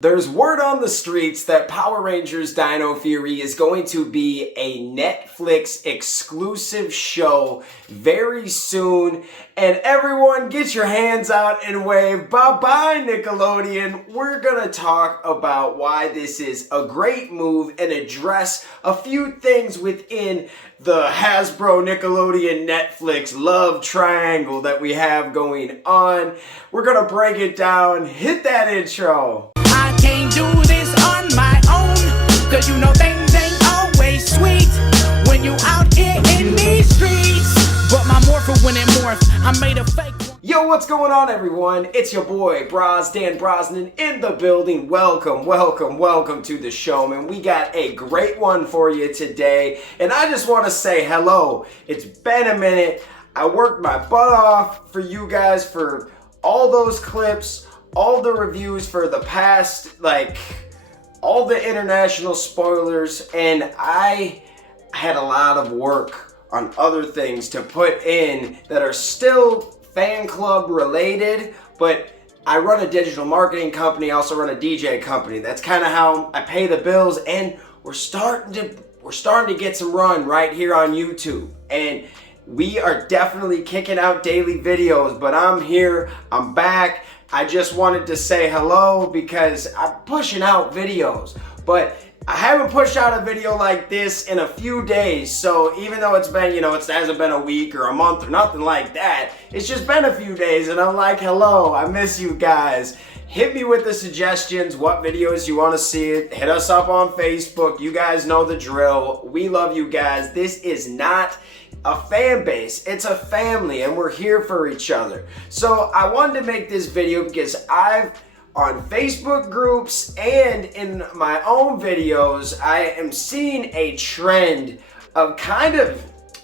There's word on the streets that Power Rangers Dino Fury is going to be a Netflix exclusive show very soon. And everyone get your hands out and wave bye-bye Nickelodeon. We're gonna talk about why this is a great move and address a few things within the Hasbro-Nick-Netflix love triangle that we have going on. We're gonna break it down. Hit that intro. I can't do this on my own, cause you know things ain't always sweet when you out here in these streets. But my morpher when it morph, I made a fake one. Yo, what's going on, everyone? It's your boy, Dan Brosnan, in the building. Welcome to the show, man. We got a great one for you today, and I just want to say hello. It's been a minute. I worked my butt off for you guys for all those clips, all the reviews for the past, all the international spoilers, and I had a lot of work on other things to put in that are still fan club related, but I run a digital marketing company, I also run a DJ company. That's kind of how I pay the bills, and we're starting to get some run right here on YouTube, and we are definitely kicking out daily videos, but I'm here, I'm back. I just wanted to say hello because I'm pushing out videos, but I haven't pushed out a video like this in a few days. So even though it's been, it hasn't been a week or a month or nothing like that, it's just been a few days, and I'm like, hello, I miss you guys. Hit me with the suggestions, what videos you want to see. Hit us up on Facebook. You guys know the drill. We love you guys. This is not a fan base, it's a family, and we're here for each other. So I wanted to make this video because I've, on Facebook groups and in my own videos, I am seeing a trend of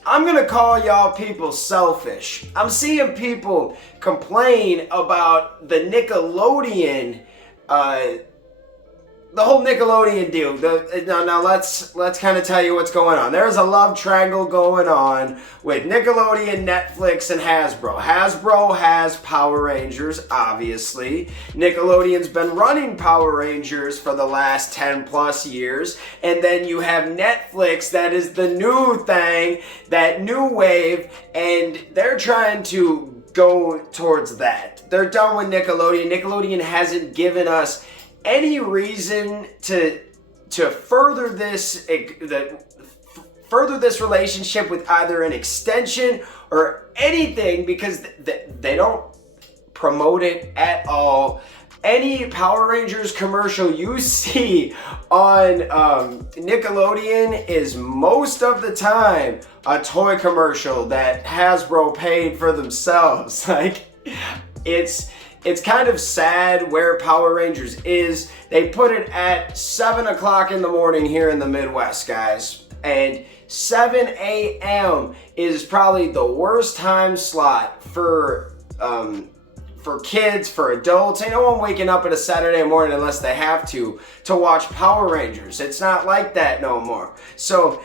I'm gonna call y'all people selfish. I'm seeing people complain about the Nickelodeon, the whole Nickelodeon deal. Now let's kind of tell you what's going on. There's a love triangle going on with Nickelodeon, Netflix, and Hasbro. Hasbro has Power Rangers, obviously. Nickelodeon's been running Power Rangers for the last 10 plus years. And then you have Netflix, that is the new thing, that new wave, and they're trying to go towards that. They're done with Nickelodeon. Nickelodeon hasn't given us any reason to further this relationship with either an extension or anything, because they don't promote it at all. Any Power Rangers commercial you see on Nickelodeon is most of the time a toy commercial that Hasbro paid for themselves. It's kind of sad where Power Rangers is. They put it at 7 o'clock in the morning here in the Midwest, guys. And 7 a.m. is probably the worst time slot for kids, for adults. Ain't no one waking up at a Saturday morning unless they have to watch Power Rangers. It's not like that no more. So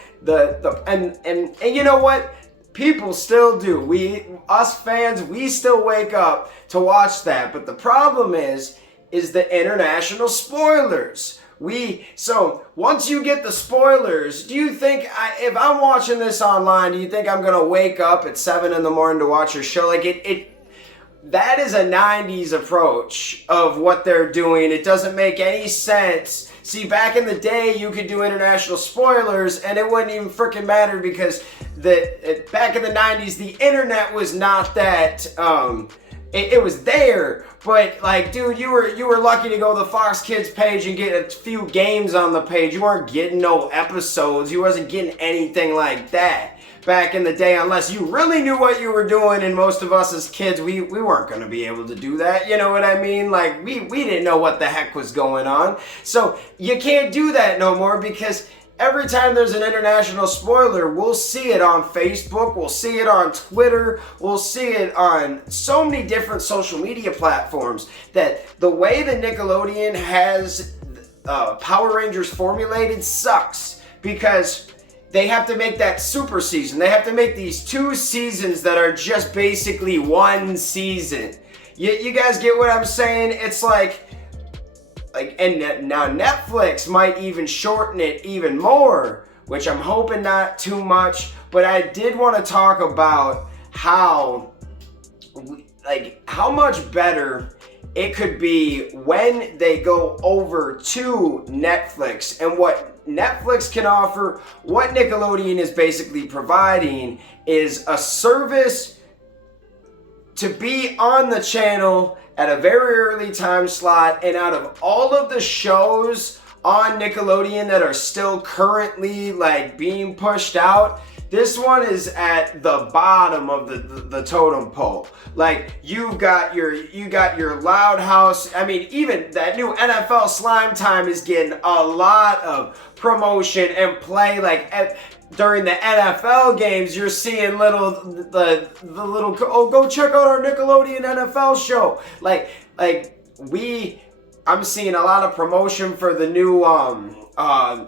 and you know what? People still do. Us fans, we still wake up to watch that. But the problem is the international spoilers. So once you get the spoilers, do you think if I'm watching this online, do you think I'm gonna wake up at 7 in the morning to watch your show? That is a 90s approach of what they're doing. It doesn't make any sense. See, back in the day, you could do international spoilers and it wouldn't even freaking matter, because back in the 90s, the internet was not that, it was there, but dude, you were lucky to go to the Fox Kids page and get a few games on the page. You weren't getting no episodes. You wasn't getting anything like that back in the day, unless you really knew what you were doing, and most of us as kids, we weren't going to be able to do that, you know what I mean? We didn't know what the heck was going on, so you can't do that no more, because every time there's an international spoiler, we'll see it on Facebook, we'll see it on Twitter, we'll see it on so many different social media platforms, that the way that Nickelodeon has Power Rangers formulated sucks, because they have to make that super season. They have to make these 2 seasons that are just basically 1 season. You guys get what I'm saying? It's like now Netflix might even shorten it even more, which I'm hoping not too much. But I did want to talk about how much better it could be when they go over to Netflix, and what Netflix can offer. What Nickelodeon is basically providing is a service to be on the channel at a very early time slot, and out of all of the shows on Nickelodeon that are still currently like being pushed out, this one is at the bottom of the totem pole. Like you got your Loud House. I mean, even that new NFL Slime Time is getting a lot of promotion and play. Like during the NFL games, you're seeing the little go check out our Nickelodeon NFL show. I'm seeing a lot of promotion for the new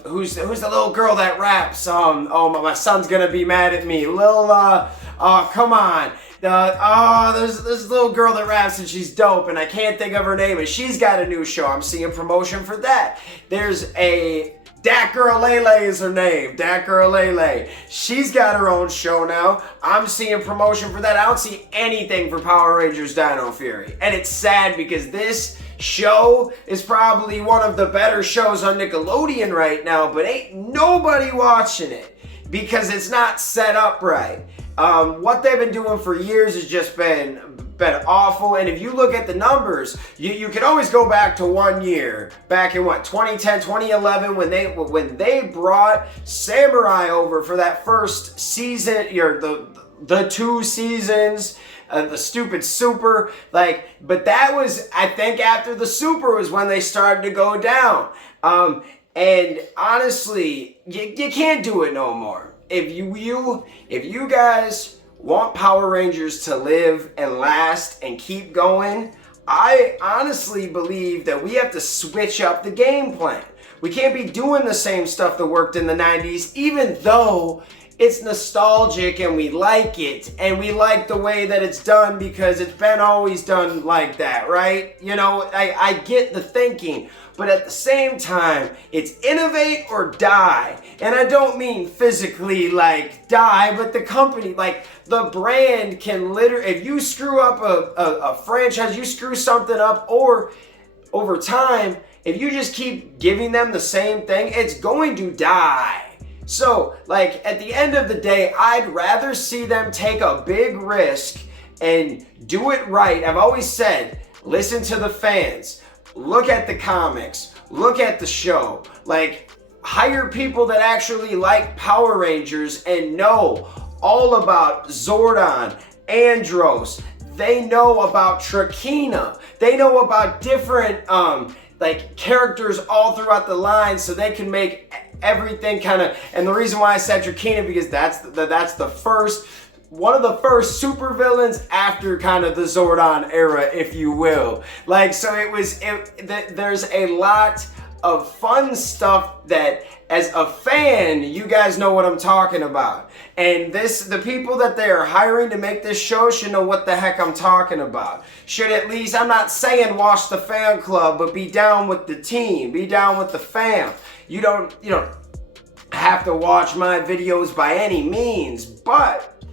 who's the little girl that raps? My son's gonna be mad at me. Come on. There's this little girl that raps and she's dope and I can't think of her name, and she's got a new show. I'm seeing promotion for that. There's a Dat Girl Lele is her name. Dat Girl Lele. She's got her own show now. I'm seeing promotion for that. I don't see anything for Power Rangers Dino Fury. And it's sad because this show is probably one of the better shows on Nickelodeon right now, but ain't nobody watching it because it's not set up right. What they've been doing for years has just been awful. And if you look at the numbers, you can always go back to 1 year, back in 2010, 2011, when they brought Samurai over for that first season, the 2 seasons, the stupid Super, but that was, I think after the Super was when they started to go down. And honestly, you can't do it no more. If you guys want Power Rangers to live and last and keep going, I honestly believe that we have to switch up the game plan. We can't be doing the same stuff that worked in the 90s, even though it's nostalgic and we like it and we like the way that it's done because it's been always done like that, right? I get the thinking, but at the same time, it's innovate or die. And I don't mean physically die, but the company, the brand can literally, if you screw up a franchise, you screw something up, or over time, if you just keep giving them the same thing, it's going to die. So, at the end of the day, I'd rather see them take a big risk and do it right. I've always said, listen to the fans, look at the comics, look at the show, hire people that actually like Power Rangers and know all about Zordon, Andros. They know about Trakina. They know about different characters all throughout the line, so they can make everything kind of. And the reason why I said Trakina, because that's the first, one of the first super villains after kind of the Zordon era, if you will. There's a lot of fun stuff that, as a fan, you guys know what I'm talking about. And the people that they are hiring to make this show should know what the heck I'm talking about. Should at least, I'm not saying watch the fan club, but be down with the team, be down with the fam. You don't have to watch my videos by any means, but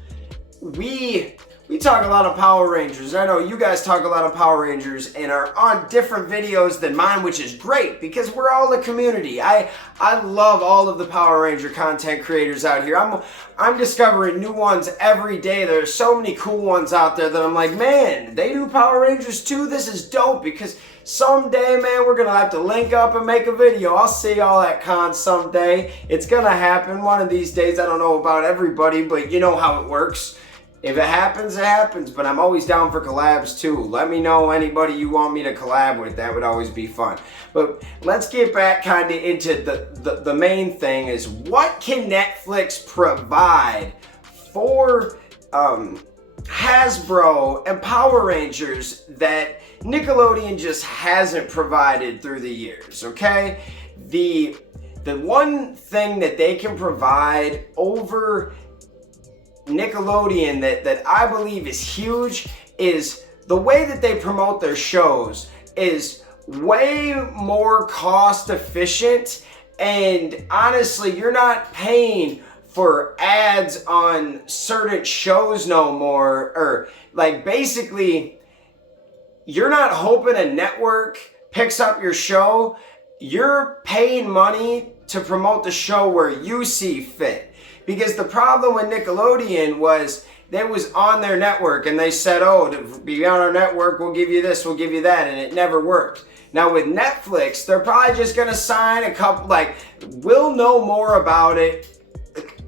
we talk a lot of Power Rangers. I know you guys talk a lot of Power Rangers and are on different videos than mine, which is great because we're all a community. I love all of the Power Ranger content creators out here. I'm discovering new ones every day. There's so many cool ones out there that I'm like, man, they do Power Rangers too? This is dope, because someday, man, we're going to have to link up and make a video. I'll see y'all at con someday. It's going to happen one of these days. I don't know about everybody, but you know how it works. If it happens, it happens, but I'm always down for collabs too. Let me know anybody you want me to collab with. That would always be fun. But let's get back kind of into the main thing, is what can Netflix provide for Hasbro and Power Rangers that Nickelodeon just hasn't provided through the years, okay? The one thing that they can provide over Nickelodeon that I believe is huge is the way that they promote their shows is way more cost efficient, and honestly, you're not paying for ads on certain shows no more, or like basically you're not hoping a network picks up your show. You're paying money to promote the show where you see fit. Because the problem with Nickelodeon was they was on their network and they said, oh, to be on our network, we'll give you this, we'll give you that, and it never worked. Now with Netflix, they're probably just gonna sign a couple, like, we'll know more about it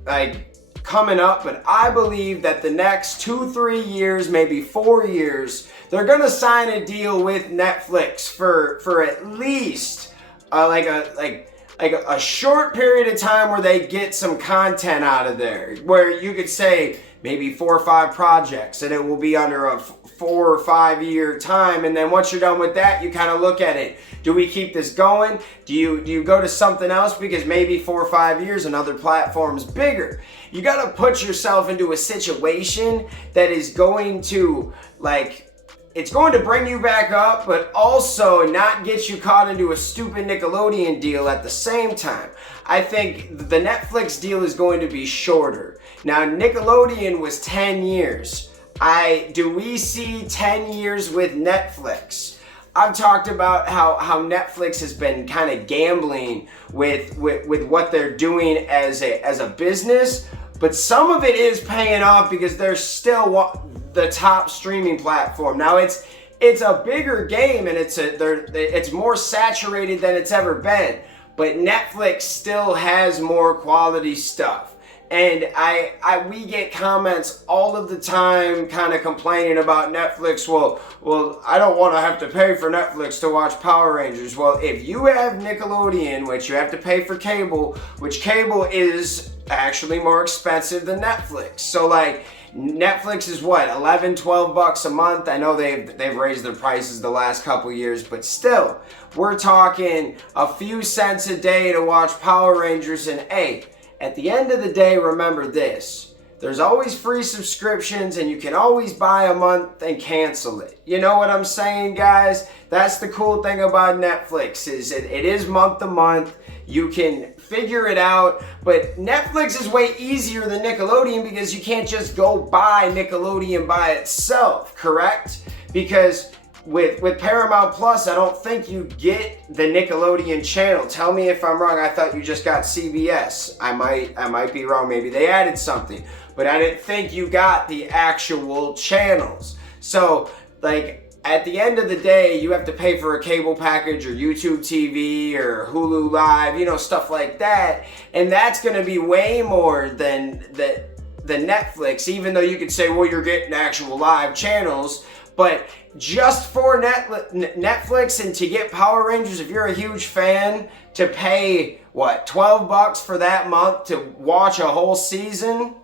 like coming up, but I believe that the next 2-3 years, maybe 4 years, they're gonna sign a deal with Netflix for at least like a short period of time where they get some content out of there, where you could say maybe 4 or 5 projects, and it will be under a 4 or 5 year time. And then once you're done with that, you kind of look at it. Do we keep this going? Do you go to something else? Because maybe 4 or 5 years, another platform's bigger. You got to put yourself into a situation that is going to, like, it's going to bring you back up, but also not get you caught into a stupid Nickelodeon deal at the same time. I think the Netflix deal is going to be shorter. Now, Nickelodeon was 10 years. Do we see 10 years with Netflix? I've talked about how Netflix has been kind of gambling with what they're doing as a business, but some of it is paying off because they're still the top streaming platform. Now it's a bigger game, and it's more saturated than it's ever been, but Netflix still has more quality stuff. And we get comments all of the time kind of complaining about Netflix. Well, I don't want to have to pay for Netflix to watch Power Rangers. Well, if you have Nickelodeon, which you have to pay for cable, which cable is actually more expensive than Netflix. So like, Netflix is what, $11-12 a month? I know they've raised their prices the last couple years, but still, we're talking a few cents a day to watch Power Rangers. And hey, at the end of the day, remember this: there's always free subscriptions, and you can always buy a month and cancel it. You know what I'm saying, guys? That's the cool thing about Netflix, is it is month to month. You can figure it out, but Netflix is way easier than Nickelodeon because you can't just go buy Nickelodeon by itself, correct? Because with Paramount Plus, I don't think you get the Nickelodeon channel. Tell me if I'm wrong. I thought you just got CBS. I might be wrong. Maybe they added something, but I didn't think you got the actual channels. So like, at the end of the day, you have to pay for a cable package or YouTube TV or Hulu Live, you know, stuff like that. And that's going to be way more than Netflix, even though you could say, well, you're getting actual live channels. But just for Netflix and to get Power Rangers, if you're a huge fan, to pay, what, $12 for that month to watch a whole season?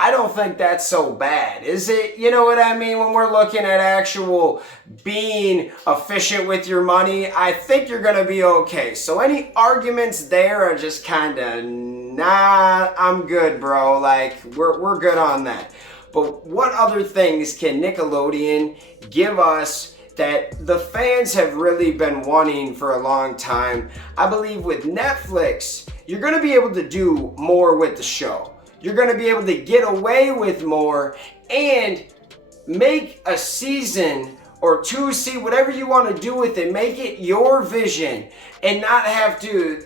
I don't think that's so bad, is it? You know what I mean? When we're looking at actual being efficient with your money, I think you're gonna be okay. So any arguments there are just kind of, nah, I'm good, bro. Like, we're good on that. But what other things can Nickelodeon give us that the fans have really been wanting for a long time? I believe with Netflix, you're gonna be able to do more with the show. You're going to be able to get away with more and make a season or 2 whatever you want to do with it. Make it your vision and not have to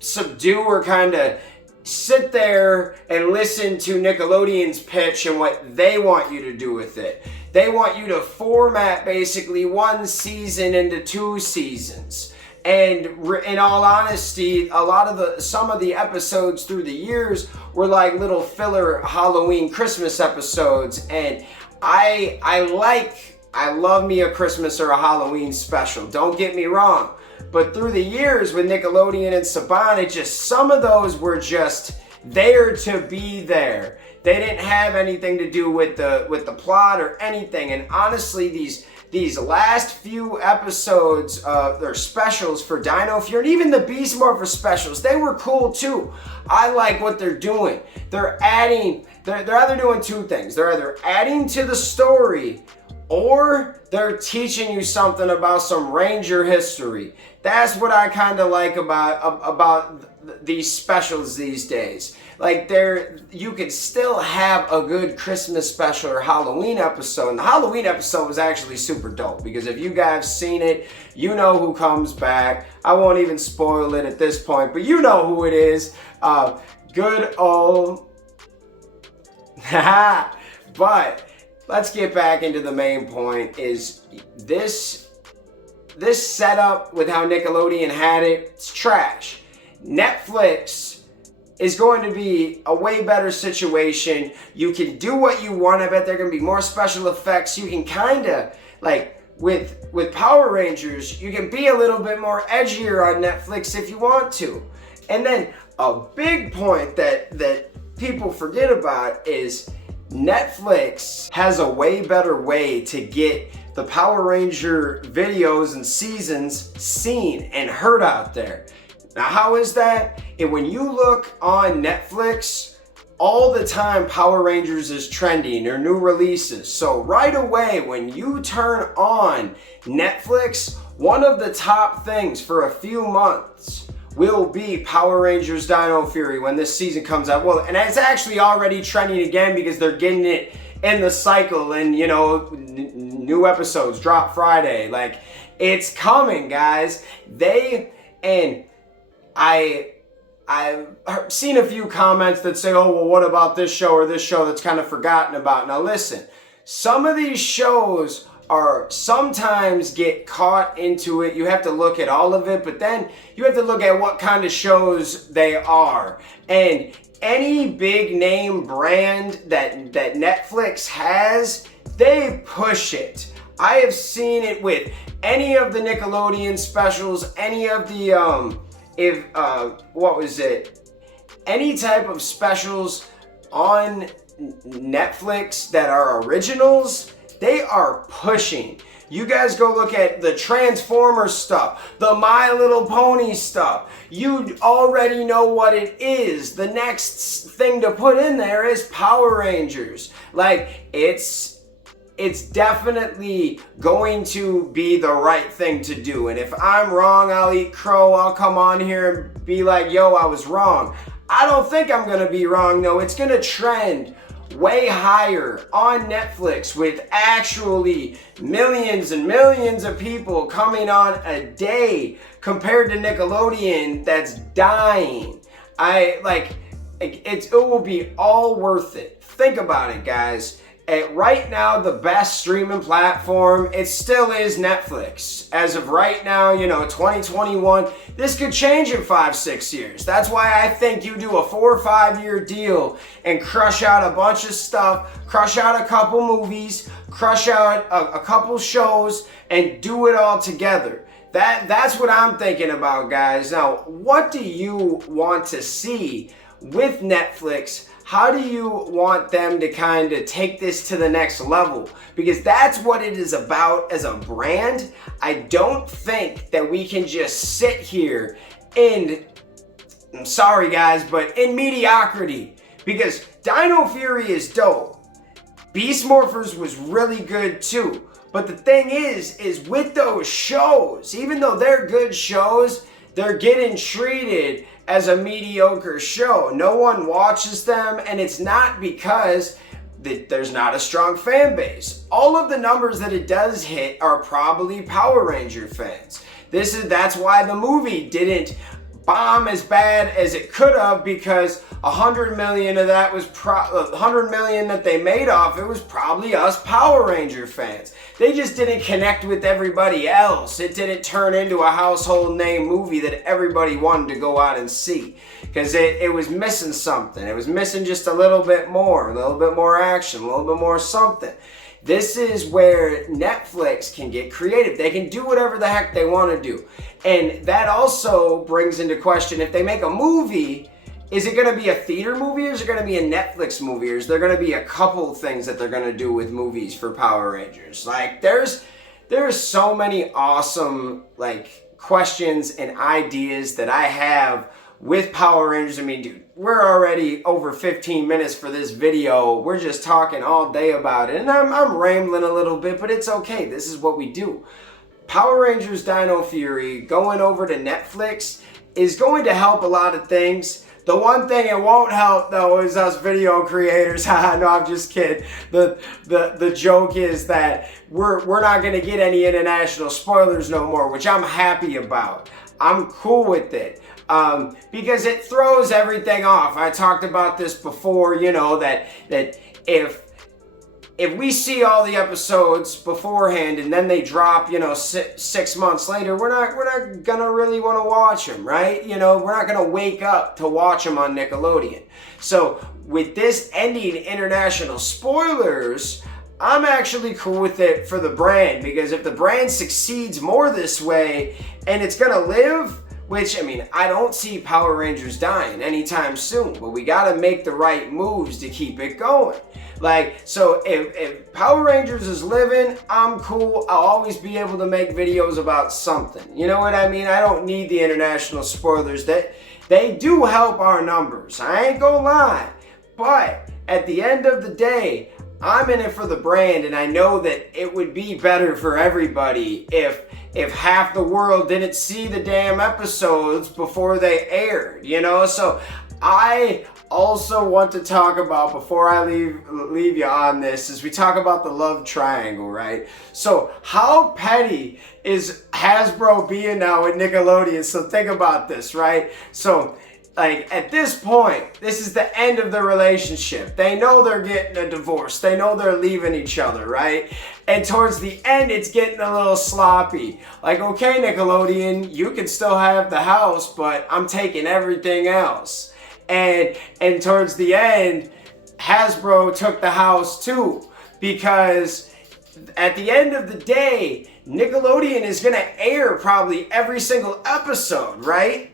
subdue or kind of sit there and listen to Nickelodeon's pitch and what they want you to do with it. They want you to format basically 1 season into 2 seasons. And in all honesty, some of the episodes through the years were like little filler Halloween Christmas episodes, and I love me a Christmas or a Halloween special, don't get me wrong, but through the years with Nickelodeon and Saban, some of those were just there to be there. They didn't have anything to do with the plot or anything. And honestly, these last few episodes, their specials for Dino Fury, and even the Beast Morpher specials, they were cool too. I like what they're doing. They're either doing 2 things. They're either adding to the story, or they're teaching you something about some Ranger history. That's what I kind of like about these specials these days. Like you could still have a good Christmas special or Halloween episode. And the Halloween episode was actually super dope because if you guys seen it, you know who comes back. I won't even spoil it at this point, but you know who it is. Good old... But let's get back into the main point. Is this setup with how Nickelodeon had it, it's trash. Netflix is going to be a way better situation. You can do what you want. I bet there are going to be more special effects. You can kind of, like, with Power Rangers, you can be a little bit more edgier on Netflix if you want to. And then a big point that people forget about is Netflix has a way better way to get the Power Ranger videos and seasons seen and heard out there. Now, how is that? And when you look on Netflix, all the time Power Rangers is trending or new releases. So right away, when you turn on Netflix, one of the top things for a few months will be Power Rangers Dino Fury when this season comes out. Well, and it's actually already trending again because they're getting it in the cycle and, you know, new episodes drop Friday. Like, it's coming, guys. I've seen a few comments that say, oh, well, what about this show or this show that's kind of forgotten about? Now, listen, some of these shows are sometimes get caught into it. You have to look at all of it, but then you have to look at what kind of shows they are. And any big name brand that Netflix has, they push it. I have seen it with any of the Nickelodeon specials, any of the, any type of specials on Netflix that are originals, they are pushing. You guys go look at the Transformers stuff, the My Little Pony stuff. You already know what it is. The next thing to put in there is Power Rangers. Like, it's definitely going to be the right thing to do. And if I'm wrong, I'll eat crow. I'll come on here and be like, yo, I was wrong. I don't think I'm gonna be wrong though. It's gonna trend way higher on Netflix with actually millions and millions of people coming on a day compared to Nickelodeon that's dying. It will be all worth it. Think about it, guys. Right now, the best streaming platform, it still is Netflix. As of right now, 2021, this could change in 5-6 years. That's why I think you do a 4 or 5 year deal and crush out a bunch of stuff, crush out a couple movies, crush out a couple shows, and do it all together. That's what I'm thinking about, guys. Now, what do you want to see with Netflix? How do you want them to kind of take this to the next level? Because that's what it is about as a brand. I don't think that we can just sit here I'm sorry guys, but in mediocrity. Because Dino Fury is dope. Beast Morphers was really good too. But the thing is with those shows, even though they're good shows, they're getting treated as a mediocre show. No one watches them, and it's not because there's not a strong fan base. All of the numbers that it does hit are probably Power Ranger fans. That's why the movie didn't bomb as bad as it could have, because 100 million of that was 100 million that they made off it was probably us Power Ranger fans. They just didn't connect with everybody else. It didn't turn into a household name movie that everybody wanted to go out and see, because it was missing something. It was missing just a little bit more action, a little bit more something. This is where Netflix can get creative. They can do whatever the heck they want to do. And that also brings into question, if they make a movie, is it going to be a theater movie, or is it going to be a Netflix movie, or is there going to be a couple things that they're going to do with movies for Power Rangers? Like, there's so many awesome questions and ideas that I have with Power Rangers. I mean, dude, we're already over 15 minutes for this video. We're just talking all day about it. And I'm rambling a little bit, but it's okay. This is what we do. Power Rangers Dino Fury going over to Netflix is going to help a lot of things. The one thing it won't help though is us video creators. No, I'm just kidding. The joke is that we're not gonna get any international spoilers no more, which I'm happy about. I'm cool with it. Because it throws everything off. I talked about this before, you know, that if we see all the episodes beforehand and then they drop, you know, 6 months later, we're not gonna really want to watch them, right? You know, we're not gonna wake up to watch them on Nickelodeon. So with this ending international spoilers, I'm actually cool with it for the brand, because if the brand succeeds more this way and it's gonna live, which, I mean, I don't see Power Rangers dying anytime soon, but we gotta make the right moves to keep it going. Like, so if Power Rangers is living, I'm cool. I'll always be able to make videos about something. You know what I mean? I don't need the international spoilers. They do help our numbers. I ain't gonna lie. But at the end of the day, I'm in it for the brand, and I know that it would be better for everybody if half the world didn't see the damn episodes before they aired, you know? So I also want to talk about, before I leave you on this, is we talk about the love triangle, right? So how petty is Hasbro being now with Nickelodeon? So think about this, right? So like, at this point, this is the end of the relationship. They know they're getting a divorce. They know they're leaving each other, right? And towards the end, it's getting a little sloppy. Like, okay, Nickelodeon, you can still have the house, but I'm taking everything else. And towards the end, Hasbro took the house too, because at the end of the day, Nickelodeon is gonna air probably every single episode, right?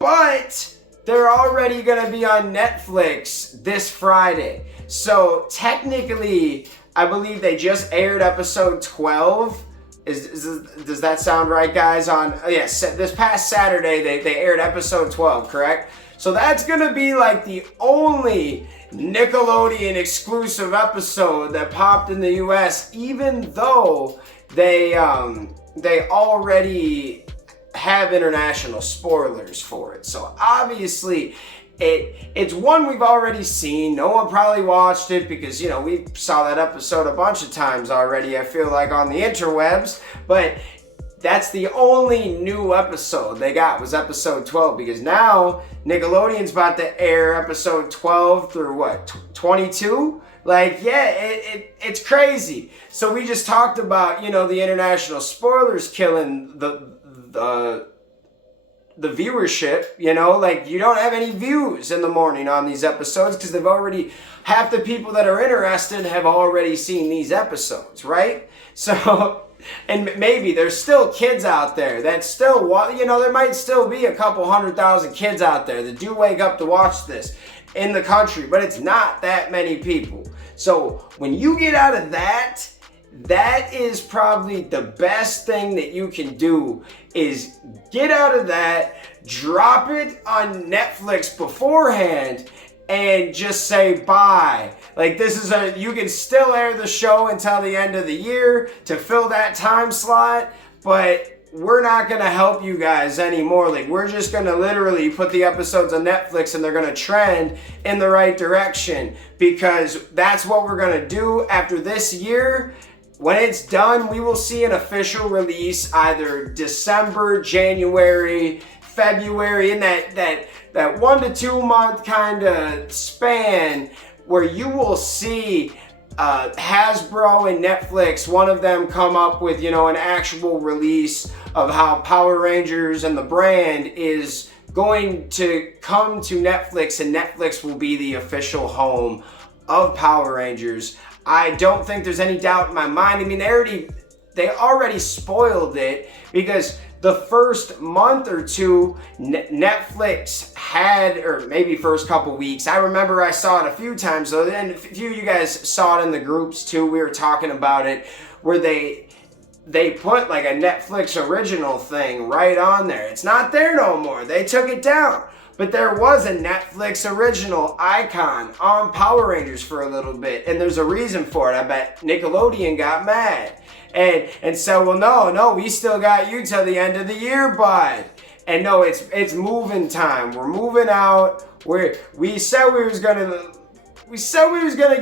But they're already gonna be on Netflix this Friday. So technically, I believe they just aired episode 12. Does that sound right, guys? Yes, this past Saturday, they aired episode 12, correct? So that's gonna be like the only Nickelodeon exclusive episode that popped in the US, even though they already have international spoilers for it. So obviously it's one we've already seen. No one probably watched it because, you know, we saw that episode a bunch of times already, I feel like, on the interwebs. But that's the only new episode they got, was episode 12, because now Nickelodeon's about to air episode 12 through what, 22? Like, yeah, it's crazy. So we just talked about, you know, the international spoilers killing the viewership, you know, like, you don't have any views in the morning on these episodes because they've already, half the people that are interested have already seen these episodes, right? So, and maybe there's still kids out there that still, you know, there might still be a couple 100,000 kids out there that do wake up to watch this in the country, but it's not that many people. So when you get out of that, that is probably the best thing that you can do, is get out of that, drop it on Netflix beforehand, and just say bye. Like, this is you can still air the show until the end of the year to fill that time slot, but we're not gonna help you guys anymore. Like, we're just gonna literally put the episodes on Netflix and they're gonna trend in the right direction, because that's what we're gonna do after this year. When it's done, we will see an official release either December, January, February, in that 1 to 2 month kind of span, where you will see Hasbro and Netflix, one of them come up with, you know, an actual release of how Power Rangers and the brand is going to come to Netflix, and Netflix will be the official home of Power Rangers. I don't think there's any doubt in my mind. I mean, they already spoiled it, because the first month or two, Netflix had, or maybe first couple weeks, I remember I saw it a few times, though, and a few of you guys saw it in the groups too. We were talking about it, where they put like a Netflix original thing right on there. It's not there no more. They took it down. But there was a Netflix original icon on Power Rangers for a little bit, and there's a reason for it. I bet Nickelodeon got mad. And so, well, no, we still got you till the end of the year, bud. And no, it's moving time. We're moving out. We said we was gonna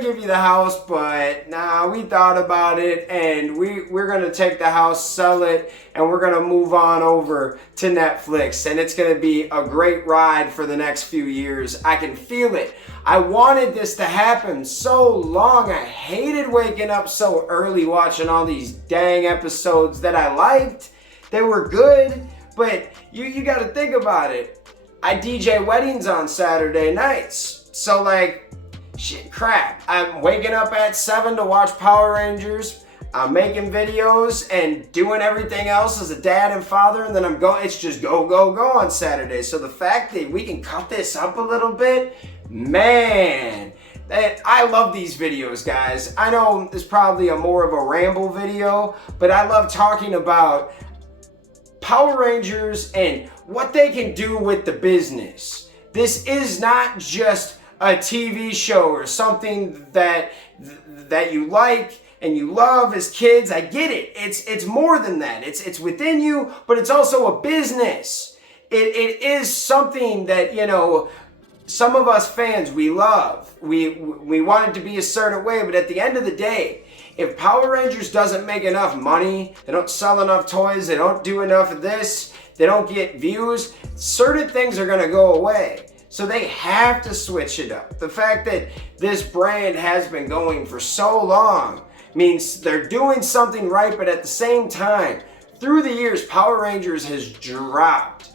give you the house, but nah, we thought about it, and we're gonna take the house, sell it, and we're gonna move on over to Netflix, and it's gonna be a great ride for the next few years. I can feel it. I wanted this to happen so long. I hated waking up so early watching all these dang episodes that I liked. They were good, but you gotta think about it. I DJ weddings on Saturday nights, so like, shit, crap. I'm waking up at 7 to watch Power Rangers. I'm making videos and doing everything else as a dad and father, and then it's just go on Saturday. So the fact that we can cut this up a little bit, man, I love these videos, guys. I know it's probably more of a ramble video, but I love talking about Power Rangers and what they can do with the business. This is not just a TV show or something that you like and you love as kids. I get it. It's more than that. It's within you, but it's also a business. It is something that, you know, some of us fans, we love. We want it to be a certain way, but at the end of the day, if Power Rangers doesn't make enough money, they don't sell enough toys, they don't do enough of this, they don't get views, certain things are gonna go away. So they have to switch it up. The fact that this brand has been going for so long means they're doing something right, but at the same time, through the years, Power Rangers has dropped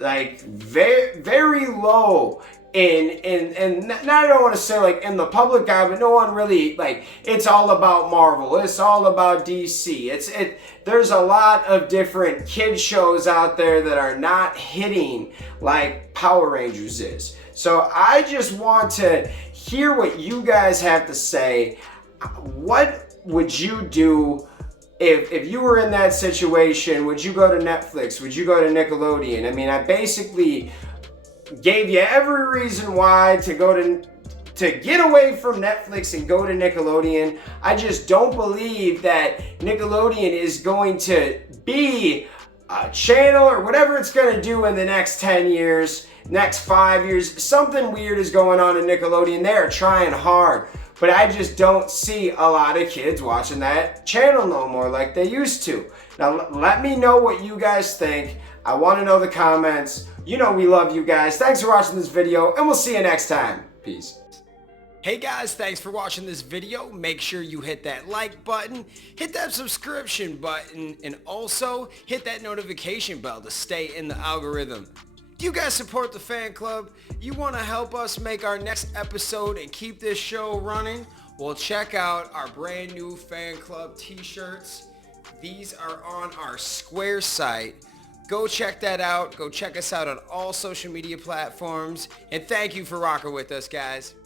like very, very low and now I don't want to say like in the public eye, but no one really, like, it's all about Marvel, it's all about DC, there's a lot of different kid shows out there that are not hitting like Power Rangers is. So I just want to hear what you guys have to say. What would you do if you were in that situation? Would you go to Netflix? Would you go to Nickelodeon? I mean, I basically gave you every reason why to get away from Netflix and go to Nickelodeon. I just don't believe that Nickelodeon is going to be a channel or whatever it's going to do in the next 10 years, next 5 years. Something weird is going on in Nickelodeon. They are trying hard, but I just don't see a lot of kids watching that channel no more like they used to. Now, let me know what you guys think. I want to know the comments. You know we love you guys. Thanks for watching this video, and we'll see you next time. Peace. Hey guys, thanks for watching this video. Make sure you hit that like button, hit that subscription button, and also hit that notification bell to stay in the algorithm. Do you guys support the fan club? You want to help us make our next episode and keep this show running? Well, check out our brand new fan club t-shirts. These are on our Square site. Go check that out. Go check us out on all social media platforms. And thank you for rocking with us, guys.